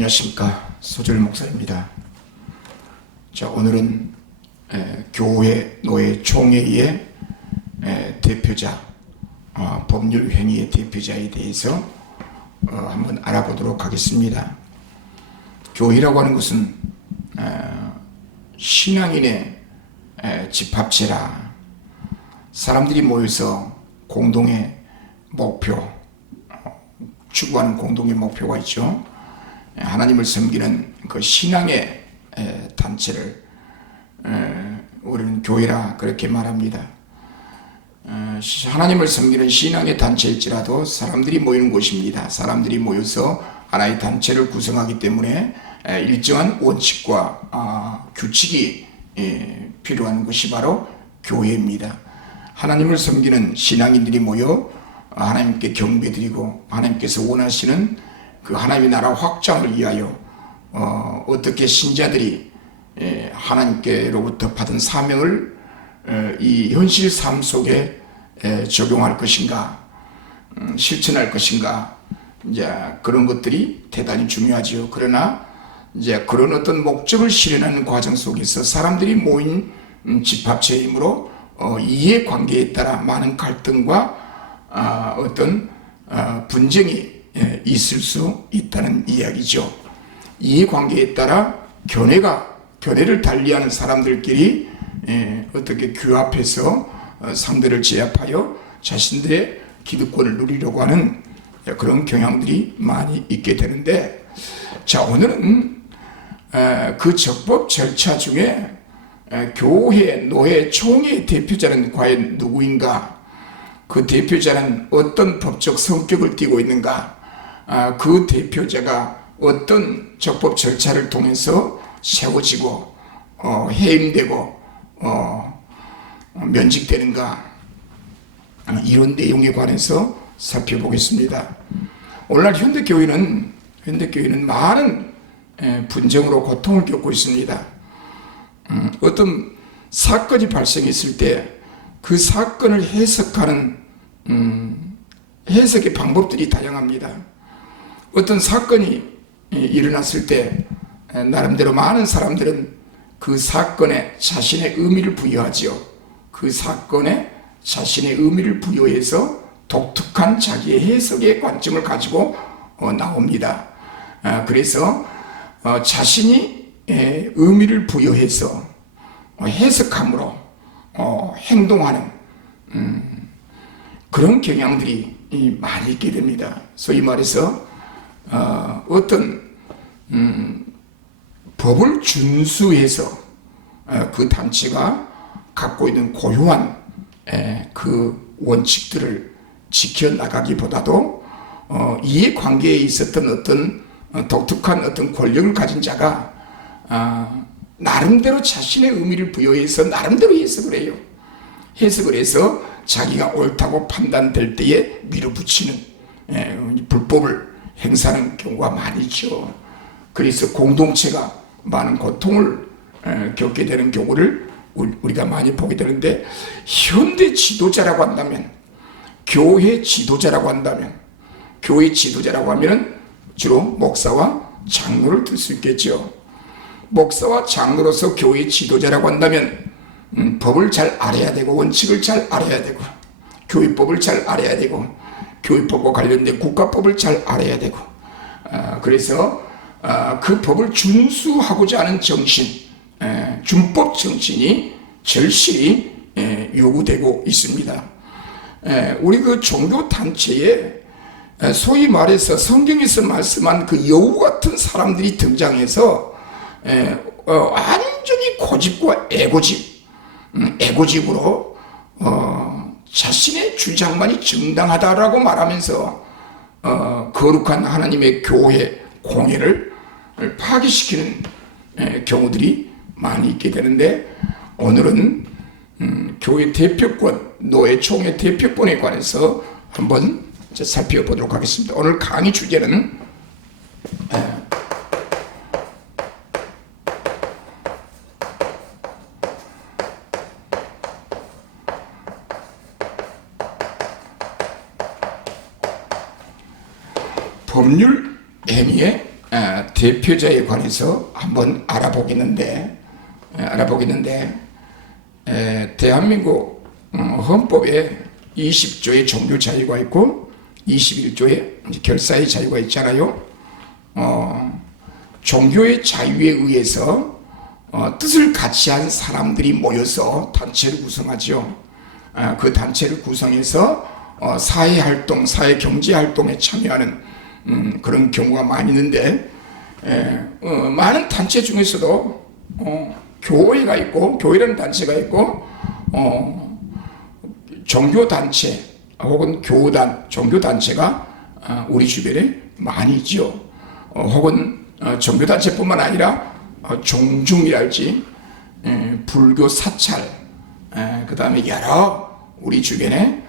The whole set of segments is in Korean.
안녕하십니까. 소절 목사입니다. 자, 오늘은 교회 노예 총회의 대표자, 법률행위의 대표자에 대해서 한번 알아보도록 하겠습니다. 교회라고 하는 것은 신앙인의 집합체라. 사람들이 모여서 공동의 목표, 추구하는 공동의 목표가 있죠. 하나님을 섬기는 그 신앙의 단체를 우리는 교회라 그렇게 말합니다. 하나님을 섬기는 신앙의 단체일지라도 사람들이 모이는 곳입니다. 사람들이 모여서 하나의 단체를 구성하기 때문에 일정한 원칙과 규칙이 필요한 것이 바로 교회입니다. 하나님을 섬기는 신앙인들이 모여 하나님께 경배드리고 하나님께서 원하시는 그 하나님의 나라 확장을 위하여 어떻게 신자들이 하나님께로부터 받은 사명을 이 현실 삶 속에 적용할 것인가, 실천할 것인가, 이제 그런 것들이 대단히 중요하지요. 그러나 이제 그런 어떤 목적을 실현하는 과정 속에서 사람들이 모인 집합체이므로 이해관계에 따라 많은 갈등과 어떤 분쟁이 있을 수 있다는 이야기죠. 이해관계에 따라 견해를 달리하는 사람들끼리 어떻게 규합해서 상대를 제압하여 자신들의 기득권을 누리려고 하는 그런 경향들이 많이 있게 되는데, 자, 오늘은 그 적법 절차 중에 교회, 노예, 총회의 대표자는 과연 누구인가? 그 대표자는 어떤 법적 성격을 띠고 있는가? 그 대표자가 어떤 적법 절차를 통해서 세워지고 해임되고 면직되는가? 이런 내용에 관해서 살펴보겠습니다. 오늘날 현대교회는 많은 분쟁으로 고통을 겪고 있습니다. 어떤 사건이 발생했을 때 그 사건을 해석하는 해석의 방법들이 다양합니다. 어떤 사건이 일어났을 때 나름대로 많은 사람들은 그 사건에 자신의 의미를 부여하지요. 그 사건에 자신의 의미를 부여해서 독특한 자기의 해석의 관점을 가지고 나옵니다. 그래서 자신이 의미를 부여해서 해석함으로 행동하는 그런 경향들이 많이 있게 됩니다. 소위 말해서 어떤 법을 준수해서 그 단체가 갖고 있는 고유한 그 원칙들을 지켜나가기보다도 이해관계에 있었던 어떤 독특한 어떤 권력을 가진 자가 나름대로 자신의 의미를 부여해서 나름대로 해석을 해요. 해석을 해서 자기가 옳다고 판단될 때에 밀어붙이는 불법을 행사하는 경우가 많이 있죠. 그래서 공동체가 많은 고통을 겪게 되는 경우를 우리가 많이 보게 되는데, 현대 지도자라고 한다면, 교회 지도자라고 하면 주로 목사와 장로를 들 수 있겠죠. 목사와 장로로서 교회 지도자라고 한다면 법을 잘 알아야 되고 원칙을 잘 알아야 되고 교회법을 잘 알아야 되고 교회법과 관련된 국가법을 잘 알아야 되고 그래서 그 법을 준수하고자 하는 정신, 준법 정신이 절실히 요구되고 있습니다. 우리 그 종교 단체에 소위 말해서 성경에서 말씀한 그 여우 같은 사람들이 등장해서 완전히 고집과 에고집으로 자신의 주장만이 정당하다라고 말하면서 거룩한 하나님의 교회 공예를 파괴시키는 경우들이 많이 있게 되는데, 오늘은 교회 대표권, 노예 총회 대표권에 관해서 한번 살펴보도록 하겠습니다. 오늘 강의 주제는 법률 행위의 대표자에 관해서 한번 알아보겠는데 대한민국 헌법에 20조의 종교 자유가 있고 21조의 결사의 자유가 있잖아요. 종교의 자유에 의해서 뜻을 같이 한 사람들이 모여서 단체를 구성하죠. 그 단체를 구성해서 사회활동, 사회경제활동에 참여하는 그런 경우가 많이 있는데 많은 단체 중에서도 교회가 있고, 교회라는 단체가 있고, 종교단체 혹은 교단, 종교단체가 우리 주변에 많이 있죠. 혹은 종교단체뿐만 아니라 종중이랄지 불교 사찰, 그 다음에 여러 우리 주변에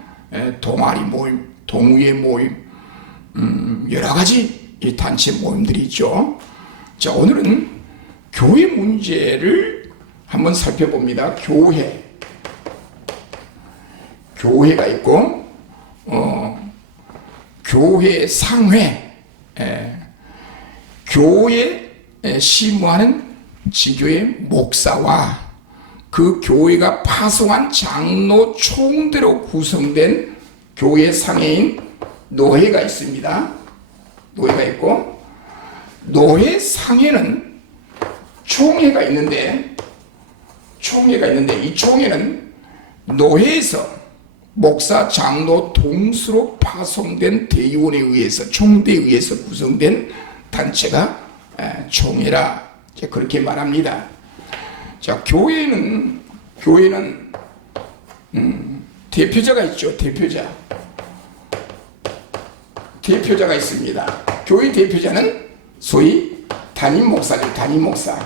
동아리 모임, 동우회 모임, 여러 가지 이 단체 모임들이 있죠. 자, 오늘은 교회 문제를 한번 살펴봅니다. 교회가 있고, 교회 상회, 교회에 심무하는 지교의 목사와 그 교회가 파송한 장로 총대로 구성된 교회 상회인 노회가 있습니다. 노회가 있고, 노회 상회는 총회가 있는데 이 총회는 노회에서 목사, 장로 동수로 파송된 대의원에 의해서, 총대에 의해서 구성된 단체가 총회라 그렇게 말합니다. 자, 교회는 대표자가 있죠. 대표자가 있습니다. 교회 대표자는 소위 담임 목사죠. 담임 목사.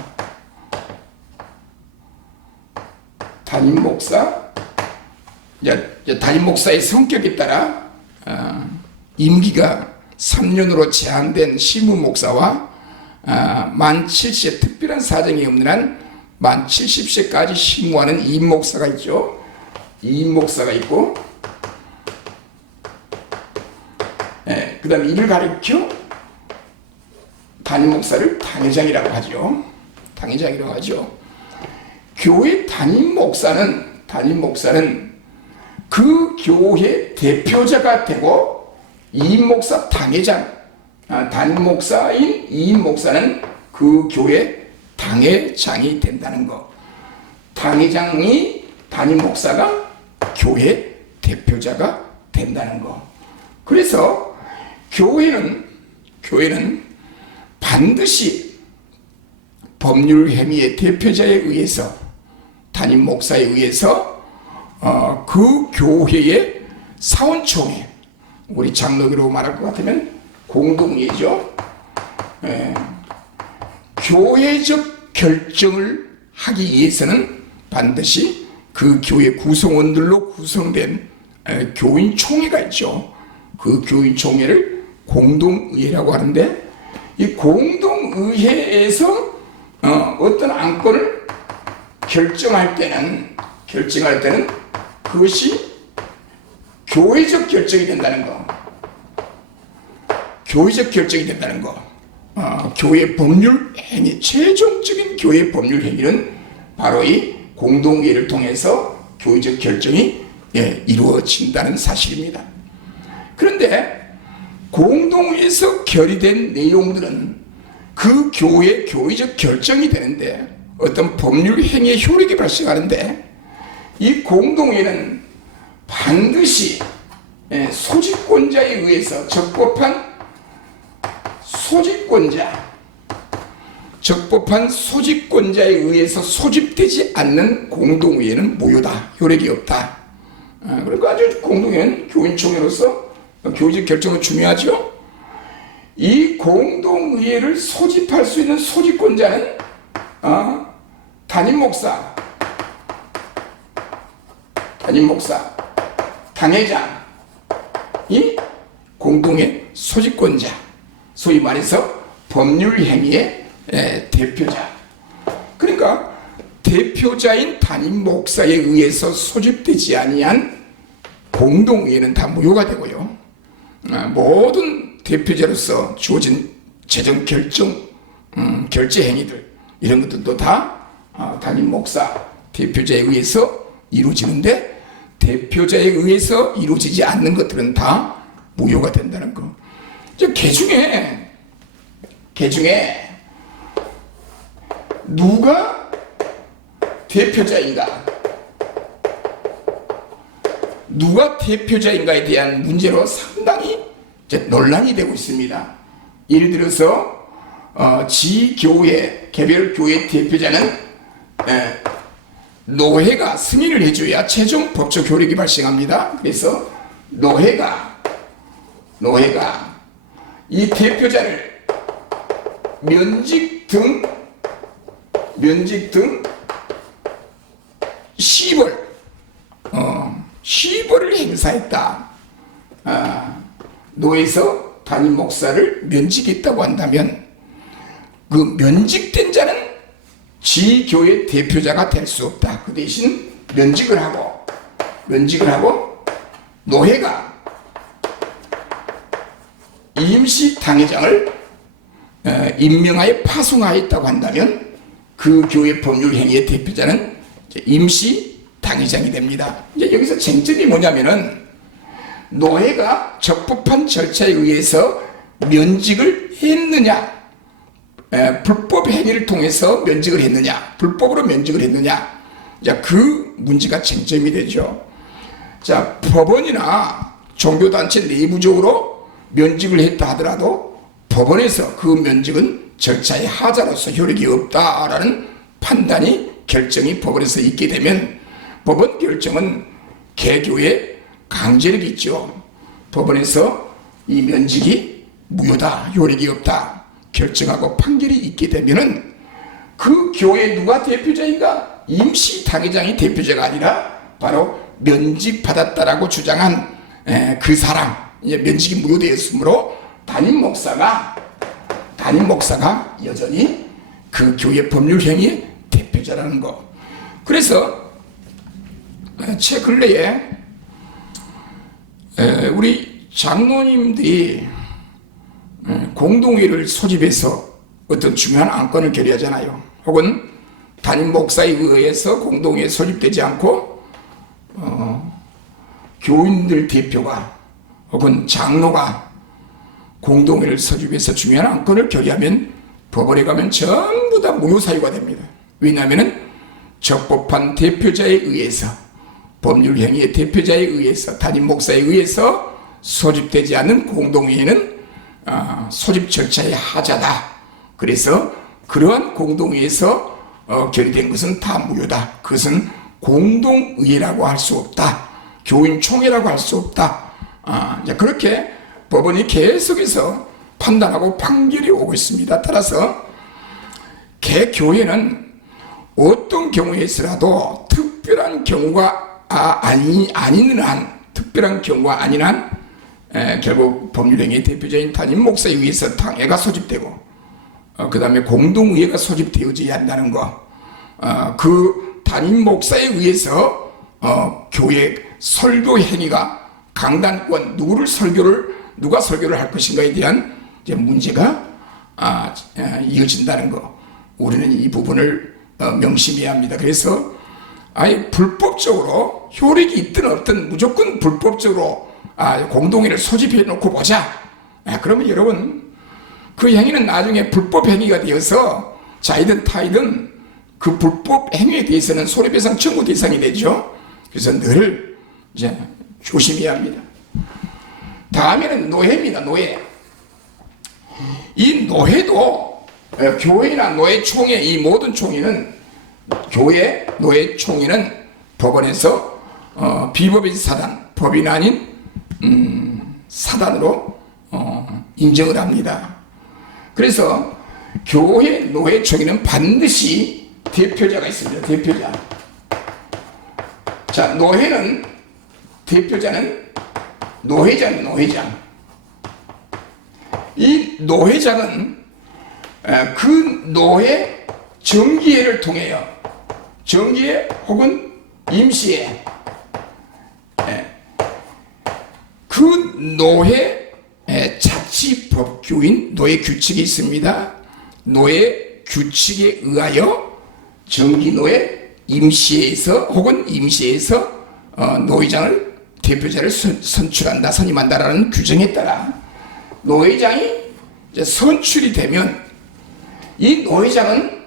담임 목사의 성격에 따라 임기가 3년으로 제한된 시무 목사와 만 70세 특별한 사정이 없는 한 만 70세까지 심무하는 이임 목사가 있죠. 이임 목사가 있고, 그 다음에 이를 가리켜 담임 목사를 당회장이라고 하죠. 교회 담임 목사는 그 교회 대표자가 되고, 이임 목사 당회장, 담임 목사인 이임 목사는 그 교회 당회장이 된다는 거. 당회장이 담임 목사가 교회 대표자가 된다는 거. 그래서 교회는 반드시 법률 행위의 대표자에 의해서, 담임 목사에 의해서 그 교회의 사원총회, 우리 장로교로 말할 것 같으면 공동회죠. 교회적 결정을 하기 위해서는 반드시 그 교회 구성원들로 구성된 교인 총회가 있죠. 그 교인 총회를 공동의회라고 하는데, 이 공동의회에서 어떤 안건을 결정할 때는 그것이 교회적 결정이 된다는 거. 교회 법률 행위, 최종적인 교회 법률 행위는 바로 이 공동회의를 통해서 교회적 결정이 이루어진다는 사실입니다. 그런데 공동회에서 결의된 내용들은 그 교회의 교회적 결정이 되는데, 어떤 법률 행위의 효력이 발생하는데, 이 공동회는 반드시 소집권자에 의해서 적법한 소집권자에 의해서 소집되지 않는 공동회는 무효다. 효력이 없다. 그러니까 아주 공동회는 교인총회로서 교회적 결정은 중요하죠. 이 공동의회를 소집할 수 있는 소집권자는 담임 목사, 당회장이 공동회 소집권자, 소위 말해서 법률 행위의 대표자. 그러니까 대표자인 담임 목사에 의해서 소집되지 아니한 공동의회는 다 무효가 되고요. 모든 대표자로서 주어진 재정 결제 행위들 이런 것들도 다 담임 목사 대표자에 의해서 이루어지는데 대표자에 의해서 이루어지지 않는 것들은 다 무효가 된다는 거. 개 중에 누가 대표자인가? 누가 대표자인가에 대한 문제로 상당히 논란이 되고 있습니다. 예를 들어서 지교회, 개별 교회 대표자는 노회가 승인을 해줘야 최종 법적 효력이 발생합니다. 그래서 노회가 이 대표자를 면직 등 시벌을 행사했다. 노에서 담임 목사를 면직했다고 한다면 그 면직된 자는 지교회 대표자가 될 수 없다. 그 대신 면직을 하고 노회가 임시 당회장을 임명하여 파송하였다고 한다면 그 교회 법률 행위의 대표자는 임시 당회장이 됩니다. 이제 여기서 쟁점이 뭐냐면은 노회가 적법한 절차에 의해서 면직을 했느냐, 불법 행위를 통해서 면직을 했느냐, 불법으로 면직을 했느냐, 자, 그 문제가 쟁점이 되죠. 자, 법원이나 종교단체 내부적으로 면직을 했다 하더라도 법원에서 그 면직은 절차의 하자로서 효력이 없다라는 판단이 결정이 법원에서 있게 되면 법원 결정은 개교의 강제력이 있죠. 법원에서 이 면직이 무효다, 효력이 없다 결정하고 판결이 있게 되면은 그 교회 누가 대표자인가? 임시 당회장이 대표자가 아니라 바로 면직받았다라고 주장한 그 사람, 면직이 무효되었으므로 담임 목사가 여전히 그 교회 법률 행위의 대표자라는 거. 그래서 최 근래에 우리 장로님들이 공동회를 소집해서 어떤 중요한 안건을 결의하잖아요. 혹은 담임 목사에 의해서 공동회에 소집되지 않고 교인들 대표가 혹은 장로가 공동회를 소집해서 중요한 안건을 결의하면 법원에 가면 전부 다 무효사유가 됩니다. 왜냐하면 적법한 대표자에 의해서 법률행위의 대표자에 의해서 담임 목사에 의해서 소집되지 않는 공동회에는 소집 절차의 하자다. 그래서 그러한 공동회에서 결의된 것은 다 무효다. 그것은 공동의회라고 할 수 없다. 교인총회라고 할 수 없다. 그렇게 법원이 계속해서 판단하고 판결이 오고 있습니다. 따라서 개교회는 어떤 경우에서라도 특별한 경우가 아닌 한, 특별한 경우가 아닌 한 결국 법률행위의 대표자인 담임 목사에 의해서 당회가 소집되고 그 다음에 공동의회가 소집되어져야 한다는 거, 그 담임 목사에 의해서 교회 설교 행위가 강단권 누가 설교를 할 것인가에 대한 이제 문제가 이어진다는 거, 우리는 이 부분을 명심해야 합니다. 그래서 아예 불법적으로 효력이 있든 없든 무조건 불법적으로 공동회를 소집해 놓고 보자. 그러면 여러분 그 행위는 나중에 불법 행위가 되어서 자이든 타이든 그 불법 행위에 대해서는 손해배상 청구 대상이 되죠. 그래서 늘 이제 조심해야 합니다. 다음에는 노회입니다. 노회. 이 노회도 교회나 노회총회, 이 모든 총회는 교회 노회총회는 법원에서 비법인 사단, 법인 아닌 사단으로 인정을 합니다. 그래서 교회 노회총회는 반드시 대표자가 있습니다. 대표자. 자, 노회는 대표자는 노회장. 이 노회장은 그 노회 정기회를 통해요. 정기회 혹은 임시회. 그 노회 자치법규 교인 노예 규칙이 있습니다. 노예 규칙에 의하여 정기노예 임시회에서 혹은 임시회에서 노회장을 대표자를 선출한다, 선임한다라는 규정에 따라 노회장이 이제 선출이 되면 이 노회장은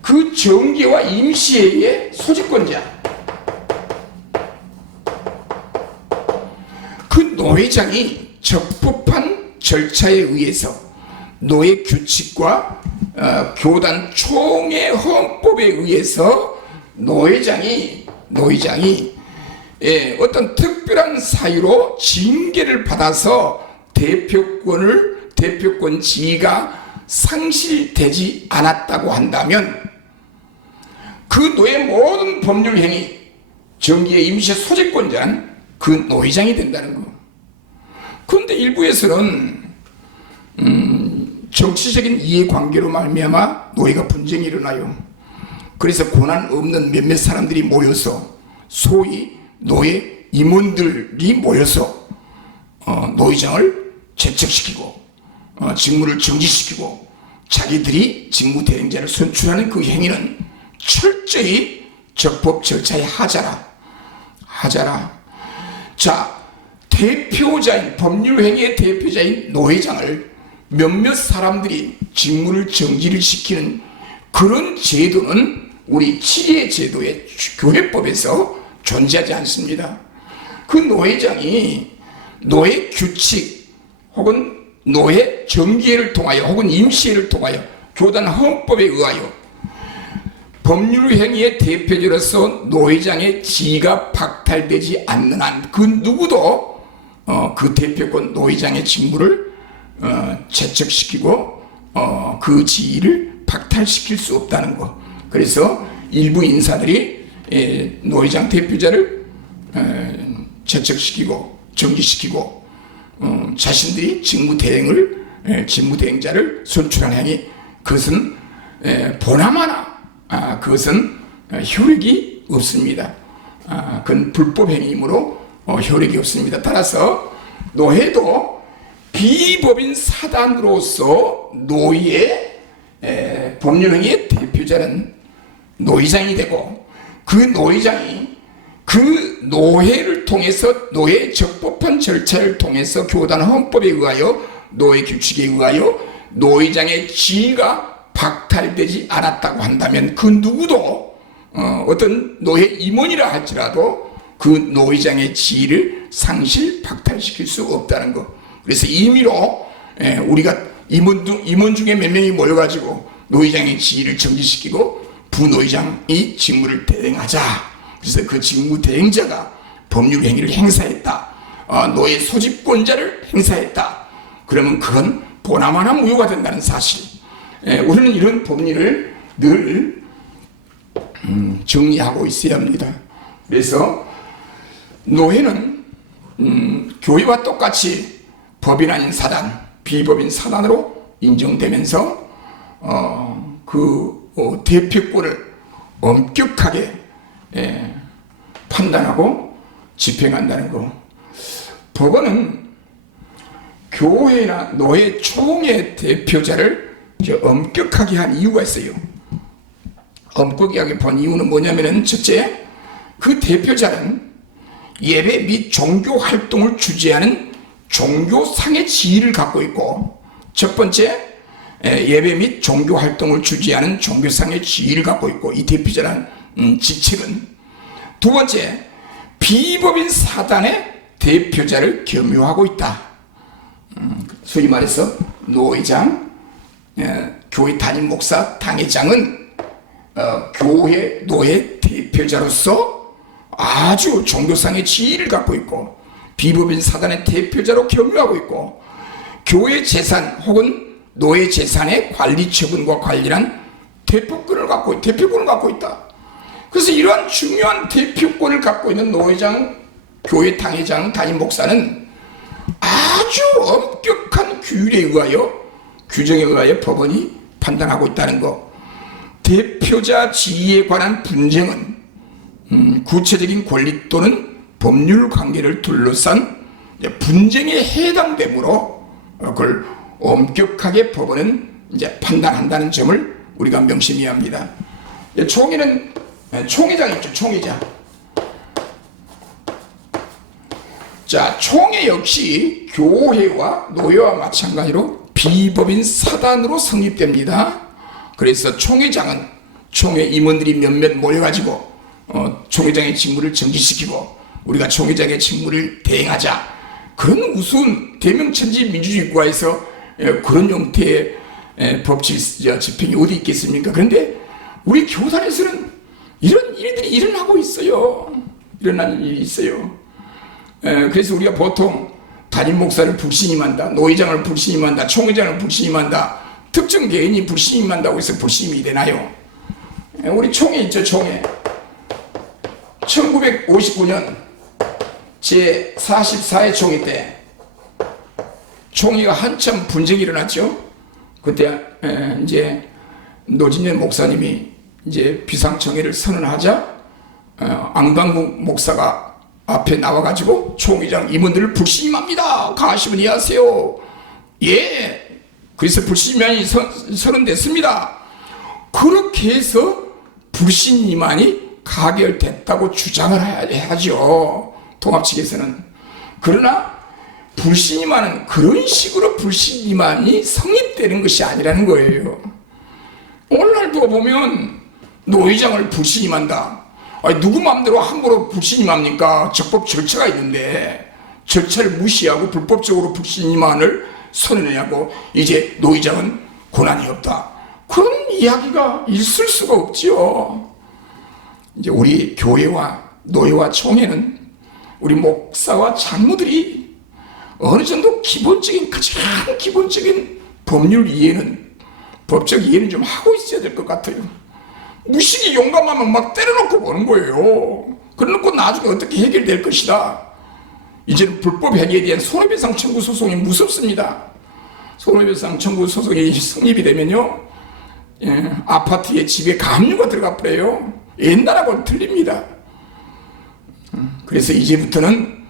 그 정기와 임시회의 소집권자, 그 노회장이 적법한 절차에 의해서 노예 규칙과 교단 총회 헌법에 의해서 노회장이 어떤 특별한 사유로 징계를 받아서 대표권 지위가 상실되지 않았다고 한다면 그 노예 모든 법률 행위, 정기의 임시 소집권자는 그 노회장이 된다는 거. 그런데 일부에서는 정치적인 이해관계로 말미암아 노예가 분쟁이 일어나요. 그래서 권한 없는 몇몇 사람들이 모여서 소위 노예 임원들이 모여서 노회장을 제척시키고 직무를 정지시키고 자기들이 직무 대행자를 선출하는 그 행위는 철저히 적법 절차에 하자라. 자, 대표자인, 법률 행위의 대표자인 노회장을 몇몇 사람들이 직무를 정지를 시키는 그런 제도는 우리 치리의 제도의 교회법에서 존재하지 않습니다. 그 노회장이 노예 규칙 혹은 노예 정기회를 통하여 혹은 임시회를 통하여 교단 헌법에 의하여 법률 행위의 대표자로서 노회장의 지위가 박탈되지 않는 한 그 누구도 그 대표권 노회장의 직무를 제척시키고 그 지위를 박탈시킬 수 없다는 것. 그래서 일부 인사들이 노회장 대표자를 제척시키고 정지시키고 자신들이 직무 대행자를 선출한 행위, 그것은 보나마나 그것은 효력이 없습니다. 그건 불법 행위이므로 효력이 없습니다. 따라서 노회도 비법인 사단으로서 노예의 법률행위의 대표자는 노회장이 되고 그 노회장이 그 노회를 통해서 노예 적법한 절차를 통해서 교단 헌법에 의하여 노예 규칙에 의하여 노회장의 지위가 박탈되지 않았다고 한다면 그 누구도 어떤 노예 임원이라 할지라도 그 노회장의 지위를 상실 박탈시킬 수 없다는 것. 그래서 임의로 우리가 임원 중에 몇 명이 모여가지고 노회장의 지위를 정지시키고 부노회장이 직무를 대행하자. 그래서 그 직무 대행자가 법률 행위를 행사했다. 노예 소집권자를 행사했다. 그러면 그건 보나마나 무효가 된다는 사실. 우리는 이런 법리를 늘 정리하고 있어야 합니다. 그래서 노예는 교회와 똑같이 법인 아닌 사단, 비법인 사단으로 인정되면서 대표권을 엄격하게 판단하고 집행한다는 거. 법원은 교회나 노예 총회 대표자를 엄격하게 한 이유가 있어요. 엄격하게 본 이유는 뭐냐면은 첫째, 그 대표자는 예배 및 종교 활동을 주재하는 종교상의 지위를 갖고 있고, 첫 번째, 예배 및 종교 활동을 주재하는 종교상의 지위를 갖고 있고, 이 대표자라는 직책은 두 번째, 비법인 사단의 대표자를 겸유하고 있다. 소위 말해서 노회장, 교회 담임 목사, 당회장은 교회 노예 대표자로서 아주 종교상의 지위를 갖고 있고 비법인 사단의 대표자로 겸유하고 있고 교회 재산 혹은 노예 재산의 관리 처분과 관련한 대표권을 갖고 있다. 그래서 이러한 중요한 대표권을 갖고 있는 노회장, 교회 당회장, 담임 목사는 아주 엄격한 규정에 의하여 법원이 판단하고 있다는 것. 대표자 지위에 관한 분쟁은 구체적인 권리 또는 법률 관계를 둘러싼 분쟁에 해당되므로 그걸 엄격하게 법원은 이제 판단한다는 점을 우리가 명심해야 합니다. 총회는 총회장 있죠, 총회장. 자, 총회 역시 교회와 노예와 마찬가지로 비법인 사단으로 성립됩니다. 그래서 총회장은 총회 임원들이 몇몇 모여가지고 총회장의 직무를 정지시키고 우리가 총회장의 직무를 대행하자, 그런 우스운 대명천지 민주주의 국가에서 그런 형태의 법칙 집행이 어디 있겠습니까? 그런데 우리 교단에서는 이런 일들이 일어나고 있어요. 일어나는 일이 있어요. 그래서 우리가 보통 담임 목사를 불신임한다, 노회장을 불신임한다, 총회장을 불신임한다, 특정 개인이 불신임한다고 해서 불신임이 되나요? 우리 총회 있죠, 총회. 1959년 제44회 총회 때 총회가 한참 분쟁이 일어났죠. 그때 이제 노진현 목사님이 이제 비상청회를 선언하자 안광국 목사가 앞에 나와가지고 총회장 임원들을 불신임합니다. 가시면 이해하세요. 예. 그래서 불신임안이 선언됐습니다. 그렇게 해서 불신임안이 가결됐다고 주장을 해야죠. 통합 측에서는. 그러나 불신임안은 그런 식으로 불신임안이 성립되는 것이 아니라는 거예요. 오늘날도 보면 노회장을 불신임한다. 아니, 누구 마음대로 함부로 불신임합니까? 적법 절차가 있는데 절차를 무시하고 불법적으로 불신임안을 선언하고 이제 노회장은 권한이 없다, 그런 이야기가 있을 수가 없지요. 이제 우리 교회와 노회와 총회는 우리 목사와 장로들이 어느 정도 기본적인, 가장 기본적인 법률 이해는, 법적 이해는 좀 하고 있어야 될 것 같아요. 무식이 용감하면 막 때려놓고 보는 거예요. 그래놓고 나중에 어떻게 해결될 것이다. 이제는 불법 행위에 대한 손해배상 청구 소송이 무섭습니다. 손해배상 청구 소송이 성립이 되면요, 아파트에 집에 가압류가 들어가 버려요. 옛날하고는 틀립니다. 그래서 이제부터는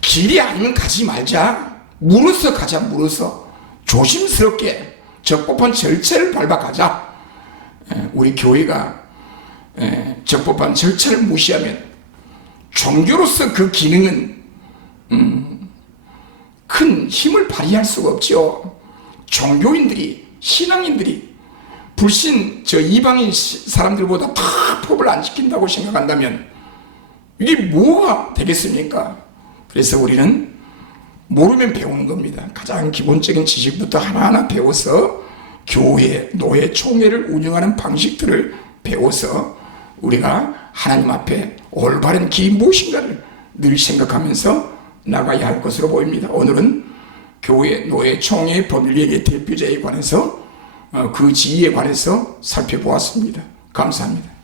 길이 아니면 가지 말자. 물어서 가자, 물어서. 조심스럽게 적법한 절차를 밟아가자. 우리 교회가 적법한 절차를 무시하면 종교로서 그 기능은 큰 힘을 발휘할 수가 없죠. 종교인들이, 신앙인들이 불신 이방인 사람들보다 다 법을 안 지킨다고 생각한다면 이게 뭐가 되겠습니까? 그래서 우리는 모르면 배우는 겁니다. 가장 기본적인 지식부터 하나하나 배워서 교회, 노회, 총회를 운영하는 방식들을 배워서 우리가 하나님 앞에 올바른 길이 무엇인가를 늘 생각하면서 나가야 할 것으로 보입니다. 오늘은 교회, 노회, 총회, 법률예계 대표자에 관해서 그 지위에 관해서 살펴보았습니다. 감사합니다.